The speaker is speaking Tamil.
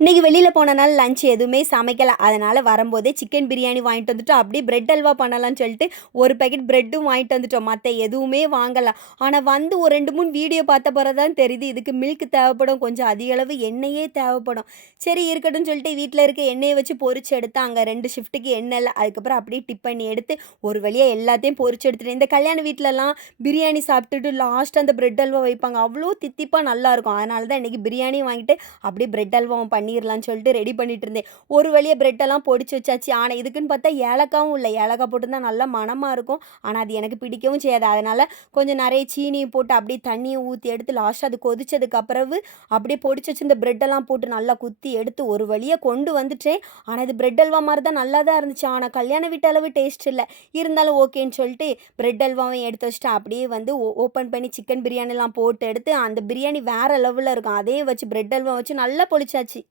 இன்றைக்கி வெளியில் போனனால லஞ்ச் எதுவுமே சமைக்கலை. அதனால் வரும்போதே சிக்கன் பிரியாணி வாங்கிட்டு வந்துட்டோம். அப்படியே பிரெட் அல்வா பண்ணலாம்னு சொல்லிட்டு ஒரு பேக்கெட் பிரெட்டும் வாங்கிட்டு வந்துட்டோம். மற்ற எதுவுமே வாங்கலை. ஆனால் வந்து ஒரு ரெண்டு மூணு வீடியோ பார்த்த பிறகு தான் தெரியுது. இதுக்கு மில்க் தேவைப்படும். கொஞ்சம் அதிக அளவு எண்ணெயே தேவைப்படும். சரி இருக்கட்டும் சொல்லிட்டு வீட்டில் இருக்க எண்ணெயை வச்சு பொரிச்சு எடுத்து அங்கே ரெண்டு ஷிஃப்ட்டுக்கு எண்ணெய் இல்லை. அதுக்கப்புறம் அப்படியே டிப் பண்ணி எடுத்து ஒரு வழியாக எல்லாத்தையும் பொரிச்சு எடுத்துட்டேன் இந்த கல்யாண வீட்டிலலாம் பிரியாணி சாப்பிட்டுட்டு லாஸ்ட் அந்த பிரெட் அல்வா வைப்பாங்க. அவ்வளோ தித்திப்பாக நல்லாயிருக்கும் அதனால தான் இன்றைக்கி பிரியாணி வாங்கிட்டு அப்படியே பிரெட் அல்வாவும் பண்ணிடலான்னு சொல்லிட்டு ரெடி பண்ணிட்டு இருந்தேன் ஒரு வழியாக பிரெட்டெல்லாம் பொடிச்சு வச்சாச்சு. ஆனால் இதுக்குன்னு பார்த்தா ஏலக்காவும் இல்லை. ஏலக்காய் போட்டுருந்தா நல்லா மணமாக இருக்கும். ஆனால் அது எனக்கு பிடிக்கவும் செய்யாது. அதனால் கொஞ்சம் நிறைய சீனியை போட்டு அப்படியே தண்ணியை ஊற்றி எடுத்து லாஸ்ட்டாக அது கொதிச்சதுக்கு அப்புறவு அப்படியே பொடிச்சு வச்சிருந்த பிரெட்டெல்லாம் போட்டு நல்லா குத்தி எடுத்து ஒரு வழியாக கொண்டு வந்துட்டேன். ஆனால் இது பிரெட் அல்வா மாதிரி தான் நல்லா தான் இருந்துச்சு. ஆனால் கல்யாண வீட்டு அளவு டேஸ்ட் இல்லை. இருந்தாலும் ஓகேன்னு சொல்லிட்டு பிரெட் அல்வாவையும் எடுத்து வச்சுட்டு அப்படியே வந்து ஓப்பன் பண்ணி சிக்கன் பிரியாணிலாம் போட்டு எடுத்து அந்த பிரியாணி வேறு லெவலில் இருக்கும். அதையும் வச்சு பிரெட் அல்வா வச்சு நல்லா பொழிச்சாச்சு